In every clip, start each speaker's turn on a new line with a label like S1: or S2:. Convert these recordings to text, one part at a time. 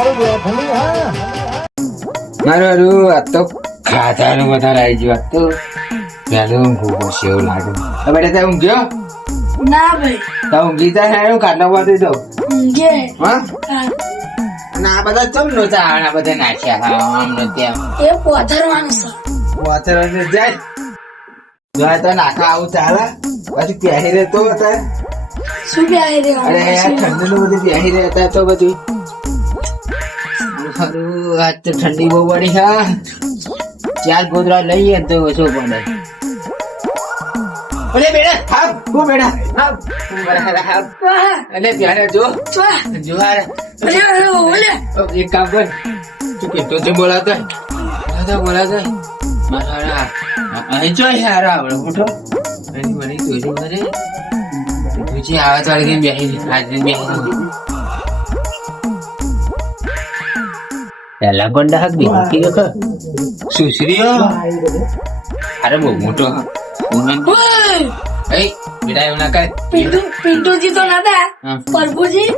S1: હા
S2: મારું આ તો ખાધાનું વધારે આવી ગયું. તો પેલું ઊંઘવું છે એવું લાગે હવે તે ઊંઘ્યો
S3: ના ભાઈ.
S2: તો ઊંઘી જાય હારું? ખાટલા પાડી દો
S3: ઊંઘે.
S2: હા?
S3: હા.
S2: બધા ચમ નહોતા આ બધા નાખ્યા આમ ને તેમ.
S3: એ પોધરવાનું છે.
S2: વાતરણને જાય. જો તો નાખા આવું ચાલે. પછી પહેરી રહેતો હતા
S3: શું પ્યારી રે
S2: અરે યાર ઠંડીનું બધું પહેરી રહેતા તો બધું. સારું આજ તો ઠંડી બહુ પડી હા. ચાર ગોદરા લઈએ તો ઓછો પડે. અરે હાપ હું હું બેડા હાપ અને ત્યારે જો.
S3: જોહાર
S2: એક કામ કર. તું કેતો છે બોલાતો બોલાતો બોલાતો મારા અહીં જો યાર આવડે? મોટો મને તું મરે પછી આવા બેસી કે બેહી આજે બેહી પેલા પણ ડાક બેહી કે સુશ્રીઓ અરે બહુ મોટો.
S3: ઓય!
S2: એ બેટા એવું ના કર
S3: પિન્ટુ પિન્ટુજી તો નતા?
S2: હા.
S3: પ્રભુજી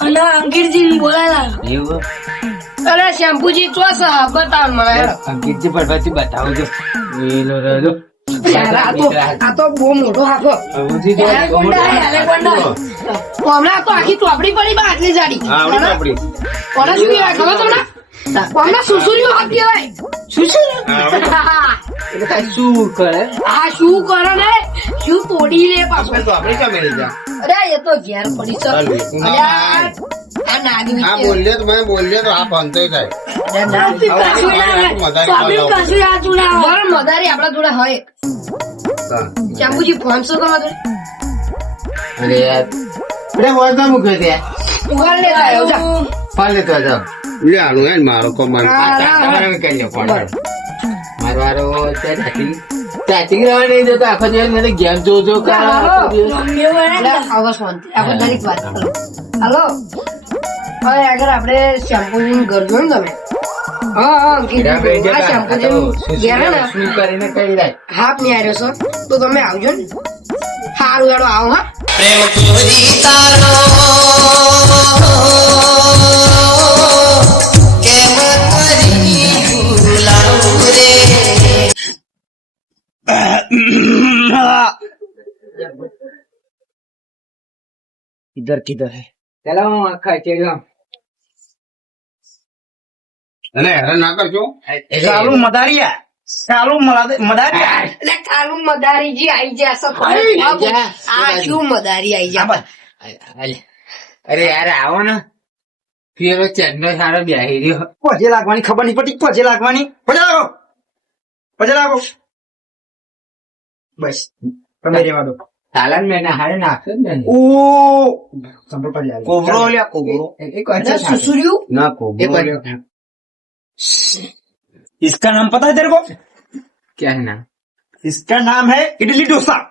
S3: અને અંકિતજી બોલાયેલા
S2: એવું
S3: અરે શેમ્પુજી ચો બતાવ મને.
S2: અંકિતજી પર બતાવજો. એ લો એલો રહ્યો
S3: આ તો તો બહુ મોટો હાથો. હે. હમણાં તો આખી ચોપડી પડી બા આટલી જાડી. કોને શું કહેવાય? ખબર તમને? હમણાં સુસુરીઓ હાથ કહેવાય.
S2: શું કરે?
S3: આ શું કરે ને? શું તોડી લે પાછું?
S2: તો આપણે ક્યાં મેળી જા
S3: અરે એ તો ઘેર પડી
S4: ચાલ,
S3: આ આ
S4: હા
S3: છે.
S4: બોલ્યો તો મેં બોલ્યો તો આ પંતો થાય. મદારી
S3: સ્વામી
S4: ખાવા
S3: કશું આ જોડે હોય.
S2: અરે યાર. મૂક્યો ત્યાં
S3: લેતા
S4: લે આનું હે મારો.
S2: તમારે લો વારો રહેવા નહીં જતો. આખો દિવસ મને ગેમ જો જો કરે
S3: આવો શાંતિ. આપણે દરેક વાત કરો. હાલો. હવે આગળ આપણે શેમ્પુજીનું ઘર જોયું ને તમે? તો તમે આવજો ને સારું હેડો આવો હા
S2: किधर किधर है चलो आखा चलो
S4: અને હેરાન ના કરજો
S5: ચાલુ મદારિયા. ચાલુ મદારિયા.
S3: એટલે કાલું મદારીજી આઈ જા છો.
S2: આઈ જા.
S3: આ શું મદારી આઈ જા
S2: અરે યાર આવો ને. પેલો ચેન્નો સારો બેહી રહ્યો.
S5: પજે લાગવાની ખબર નહીં પડતી પજે લાગવાની. પજે લાગો. પજે લાગો. બસ તમે રેવા દો.
S2: સાલાન મેં હારે નાખ્યો ને.
S5: ઓ સંભળ પજે કોબરો લ્યા કોબરો.
S2: એક
S3: સુસુર્યું?
S4: ના કોબરો
S2: વાર
S5: इसका नाम पता है तेरे को?
S2: क्या है नाम?
S5: इसका नाम है इडली डोसा।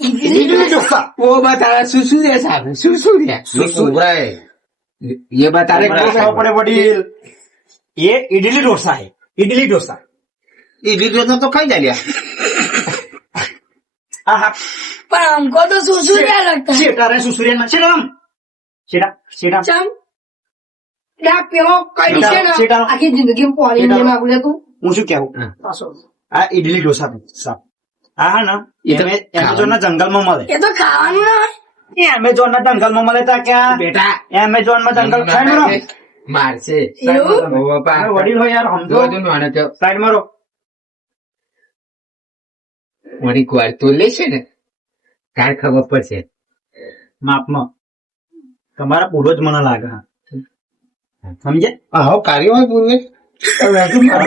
S5: इडली डोसा?
S2: वो बता रहा सुसुरिया साहब सुसुरिया।
S4: सुसुरिया।
S2: ये बता रहे
S5: बड़े बड़ी ये इडली डोसा है। इडली डोसा।
S4: इडली डोसा तो खाई जा लिया।
S5: हाँ, हाँ।
S3: पर हमको तो सुसूरिया लगता है।
S5: सुसूरिया रहे ना राम। सीटा
S3: सीटा ના પેલો કઈ છે ને. આખી જિંદગી પાણી
S5: શેઠા.
S3: નહીં માગું લે તું
S5: હું શું કેવું આ ઇડલી ડોસા સાહેબ આ હા ને
S2: એ તો
S5: એમેઝોન ના જંગલમાં મળે
S3: એ તો ખાવાનું ના
S5: એમેઝોન ના જંગલમાં મળે તા ક્યાં
S2: बेटा
S5: એમેઝોનમાં જંગલ સાઈડ
S2: મારશે
S3: એવું?
S2: ઓ બાપા
S5: અરે વડીલ હોય યાર સમજો
S2: જો જો નાનો તો
S5: સાઈડ મારો
S2: વળી વાર તો લેશે ને તાર ખબર પડશે
S5: માપમાં તમારા પૂર્વજ જ મને લાગે હા સમજે
S4: આવો કાર્ય હોય પૂર્વે.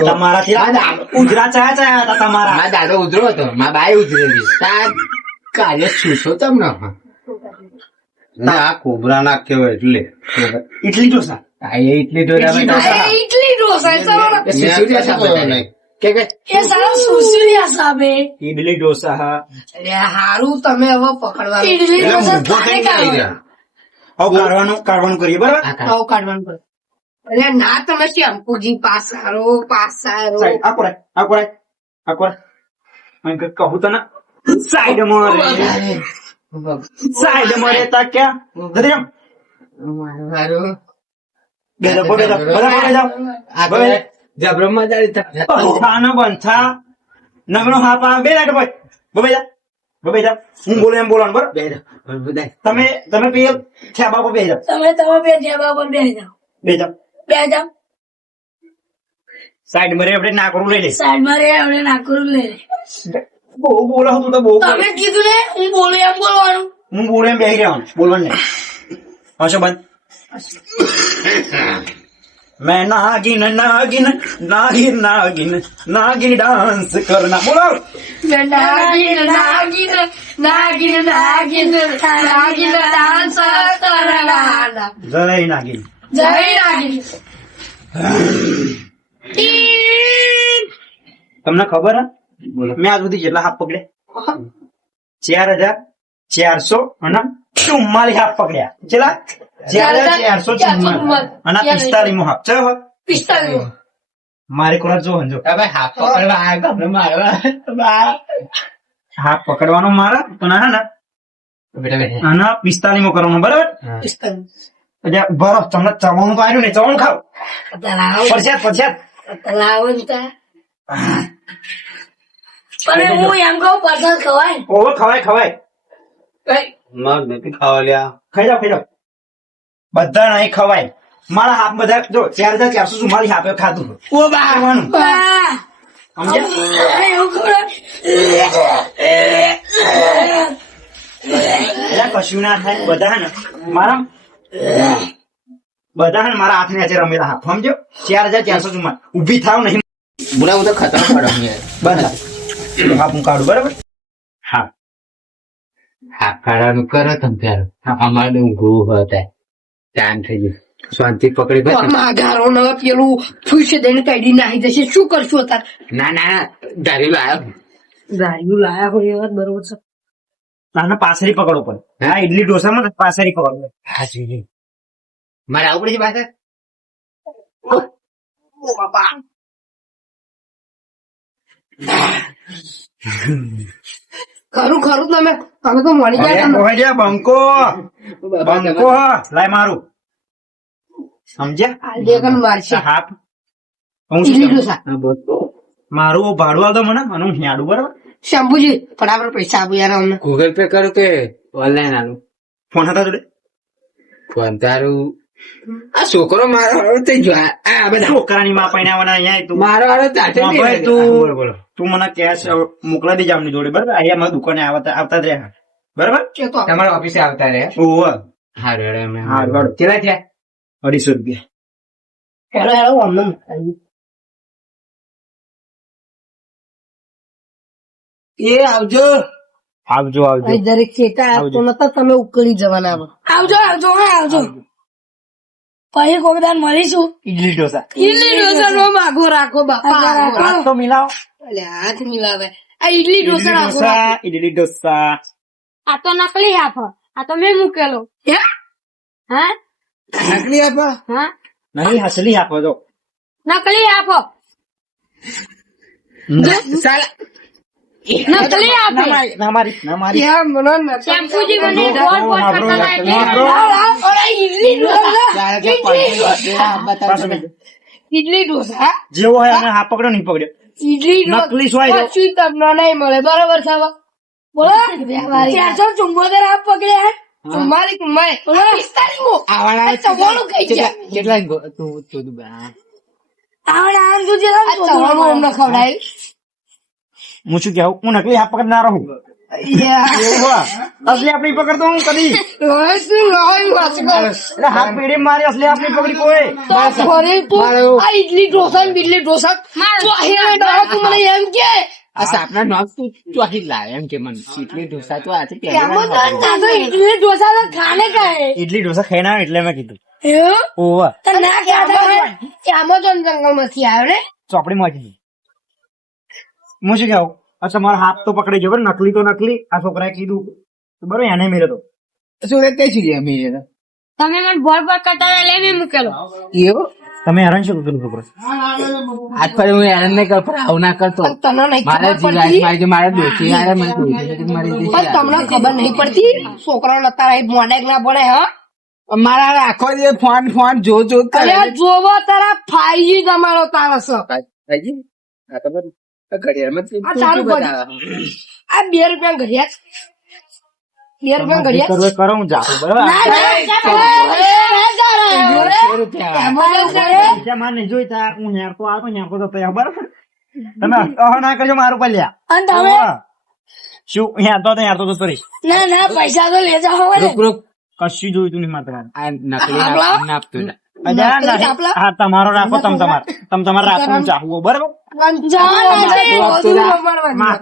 S5: તમારાથી ઉજરા ચાયા ચાયા હતા તમારા.
S2: મારા દાદો ઉતરો હતો. મારા બાઈ ઉતરેલી તાર કાલે છૂસો તમને?
S4: ના આ કોબરા ના કહેવાય એટલે.
S5: ઇડલી ડોસા
S2: આ એ ઇડલી ઢોરા
S5: ઇડલી
S2: બતાવે.
S3: ઢોસા.
S2: કે કે?
S3: એ સારો સાબે
S5: ઇડલી હા.
S3: હારું તમે હવે પકડવા ઇડલી ઢોસા.
S5: હવે કાઢવાનું કાઢવાનું કરીએ બરાબર?
S3: કાઢવાનું એટલે ના તમે શેમ્પુજી પાસારો પાસારો.
S5: આ કોરાય આ કોરાય આ કોરાય કહું તને સાઈડમાં સાઈડમાં રહેતા ક્યાં? રમ.
S2: મારું હારું.
S5: બે જાઓ, બે જાઓ, બધા બે જાઓ.
S2: આ તો
S5: બંથા નગનો હાપ બે લાખ ભાઈ બબે જા. બબે જા. હું બોલું એમ બોલવાનું બરાબર?
S2: બધા
S5: તમે તમે પેલ ઠેબા બાપો બે જાઓ.
S3: તમે તમે બે જેવા પર બે જાઓ.
S5: બે જાઓ સાઈડ મરે આપણે નાકરું લઈ લે.
S3: સાઈડમાં રે આપણે નાકરું લે.
S5: બહુ બોલો તું તો બહુ.
S3: તમે કીધું ને હું બોલું એમ બોલવાનું.
S5: હું બોલે એમ બેહી રહેવાનું. બોલવાનું નહીં. હશો બંધ. મેં નાગિન નાગિન નાગિન નાગિન નાગિન ડાન્સ કરના. બોલો.
S3: નાગીન નાગીન નાગીન નાગીન નાગીન ડાન્સ કરવાના
S5: જય નાગિન.
S3: જય
S5: તમને ખબર મેં આજ સુધી કેટલા હાથ પકડ્યા. ચાર હજાર ચારસો અને ચુમ્માલીસ હાથ પકડ્યા. ચેલા ચાર હજાર ચારસો ચુમ્માલીસ. અને પિસ્તાલીસ હાથ. ચલો હવે.
S3: પિસ્તાલીસ
S5: મારી કોણ જો. હંજો
S2: હાફ પકડવા તમને મારવા.
S5: હાથ પકડવાનો મારા તો ના ના.
S2: બેટા બેટા.
S5: અને પિસ્તાલીસ કરવાનો બરાબર?
S3: પિસ્તાલીસ.
S5: એટલે બરો તમને ચવાણું તો આવ્યું ને ચવાણું ખાવ પરસ્યાત પરસ્યાત
S3: પણ હું એમ કહું પસંદ ખવાય.
S5: ખવાય ખવાય.
S3: કઈ?
S4: નથી ખાવા લ્યા.
S5: ખાઈ જાઓ ખાઈ જાઓ. બધા નહીં ખવાય. મારા હાથ બધા જો ચાર હજાર ચારસો ચુમ્માલીસ આપે ખાધું?
S3: ઓ બા.
S5: ખાવાનું. કશું ના થાય બધા ને. મારા બધા મારા હાથ આજે રમેલા હાથ સમજો? ચાર હજાર ચારસો ચુમ્માલીસ. ઊભી થાવ નહીં.
S2: બોલા બધા ખતરા ખતમ પડો યાર
S5: બધા હું કાઢું બરાબર? હા.
S2: હાફ કાઢવાનું કરો તમે ત્યારે અમારે ઊંઘવું હતા ટાઈમ થઈ ગયો શાંતિ પકડી બસ.
S3: માઘારો ને પેલું ફૂસે દઈને કાઢી નાખી જશે શું કરશું અત્યારે?
S2: ના ના દારૂ લાયા.
S3: દારૂ લાયા હોય એ વાત બરોબર છે.
S5: આને પાસરી પકડો પણ. હા? ઇડલી ઢોસામાં પાસરી પકડો.
S2: હા જી મારે આવું પડે છે પાછળ
S3: ખરું ખરું તમે અમે. તો મળી ગયા તમને
S5: ઓહે જા બંકો. બંકો લાય મારું. સમજ્યા?
S3: આ મારશે.
S5: હાથ હું. શું
S3: ઇડલી
S5: કરું?
S3: ઢોસા.
S5: મારું ભાડું આવતો મને અને હું હિયાડું બરાબર?
S3: શંભુજી ફટાફટ પૈસા આપો યાર અમને.
S2: ગૂગલ પે કરું કે ઓનલાઈન આલું
S5: ફોન હતા જોડે?
S2: ફોન તારું? આ છોકરો મારો હારો થઈ ગયો. આ- બધા
S5: છોકરાની માં પૈણા વાળા અહીંયા તું.
S2: મારો હારો તાતે
S5: ભાઈ, તું-
S2: બોલો, બોલો.
S5: તું મને કેશ મોકલા દેજે આમની જોડે બરાબર? અહીંયા મારી દુકાને આવતા આવતા જ રહ્યા. બરાબર?
S3: ચેતો તો
S2: તમારા ઓફિસે આવતા રહ્યા?
S5: ઓહ
S2: હારું
S5: હારું, હારું.
S2: કેટલા થયા?
S5: અઢીસો રૂપિયા.
S3: હેલો હેલો અમને
S2: એ આવજો.
S5: આવજો આવજો.
S3: દરેક ચેતા આપતો નતા તમે ઉકળી જવાના આવો. આવજો આવજો હા આવજો. પછી કોઈ દાન મળીશું.
S5: ઇડલી ઢોસા.
S3: ઇડલી ઢોસા નો માગો રાખો બાપા.
S5: હાથ તો મિલાવો.
S3: હાથ મિલાવે. આ ઇડલી ઢોસા રાખો.
S5: ઢોસા ઇડલી ઢોસા.
S1: આ તો નકલી હાફ. આ તો મેં મૂકેલો.
S3: હે?
S1: હા?
S2: નકલી આપા
S1: હા?
S5: નહીં હસલી આપો જો
S1: નકલી આપો
S2: સાલા
S1: નકલી આપે.
S5: ના મારી ના મારી
S3: ત્યાં મને નથી.
S1: શેમ્પુજી મને ગોળ ગોળ કરતા લાગે.
S3: લાવ, લાવ, ઓલા ઇડલી ઢોસા
S2: સાલા તો પૈસા બતાવો
S5: પાછો
S2: તમે.
S5: મિલ.
S3: ઇડલી ઢોસા
S5: જેવો હોય હાથ પકડ્યો નહીં પકડ્યો.
S3: ઇડલી
S5: નકલી?
S3: તમને નહીં મળે. બરાબર છે બોલો. ચારસો ચુમ્મોતેર આપ પકડ્યા પિસ્તાલીસ મો.
S2: આવાના
S3: ચવાણું કઈ
S2: કેટલા કેટલા તું તું તું
S3: આવડે આમ તું જેટલા ખવડાય.
S5: હું શું કેવું હું નકલી હાથ પકડનારો હું અસલી આપણી પકડતો હું કદી. એટલે હાથ પેઢી મારી અસલી આપણી પકડી કોઈ.
S3: ઇડલી ઢોસા બિડલી ઢોસા. તું મને એમ કે.
S2: આ સાપના નોક તું ચોહી લાવે એમ કે મને. ચીટલી ઢોસા તો આજે ખાધું.
S3: ના ઇડલી ઢોસા તો ખાને કાય
S5: ઇડલી ઢોસા ખાઈને આવ્યો એટલે મેં કીધું. ઓવા
S3: ના જંગલમાંથી આવ્યો ને?
S5: ચોપડી માં કીધું હું શું કેવું અચ્છા મારો હાથ તો પકડી ગયો નકલી તો નકલી. આ છોકરાએ કીધું. તો બરોબર એને મેળ્યો તો.
S2: સુરત કઈ છે અમે
S1: તમે મને ભોર ભોર કરતા એટલે મેં મૂકેલો.
S2: એવું?
S5: તમે હેરાન શું કરેલું છોકરો?
S2: આજ પર હું હેરાન નહીં કર આવું ના કરતો.
S3: તને નહીં
S2: મારે જે મારે દોસ્તી આવે મને મારી
S3: પણ તમને ખબર નહીં પડતી? છોકરાઓ લતા રહી મોડેક ના પડે હા?
S2: મારા આખો દિવસ ફોન ફોન જો જો કરે.
S3: જોવો તારા ફાઈજી તમારો તારસ.
S2: હાજી? આ તો આ
S3: બે રૂપિયા ઘડિયાળ બે રૂપિયા ઘડિયાળ
S5: કરો હું જાઉં બરાબર જોઈતા હું યાર, બરાબર તમે ના કરજો મારું
S3: અને તમે
S5: શું તો
S3: ના ના પૈસા તો હોય ને
S2: રૂક
S5: કશું જોઈતું નહીં મારે તમારે તમારો રાખો તમ તમારે તમ તમારે રાખવાનું ચાહવો બરાબર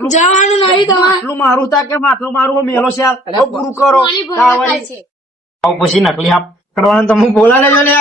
S3: જવાનું નહીં તમારે.
S5: મારું તા કે માટલું મારું મેલો છે. પૂરું કરો. પછી નકલી આપ કરવાનું તમે બોલા લેજો લે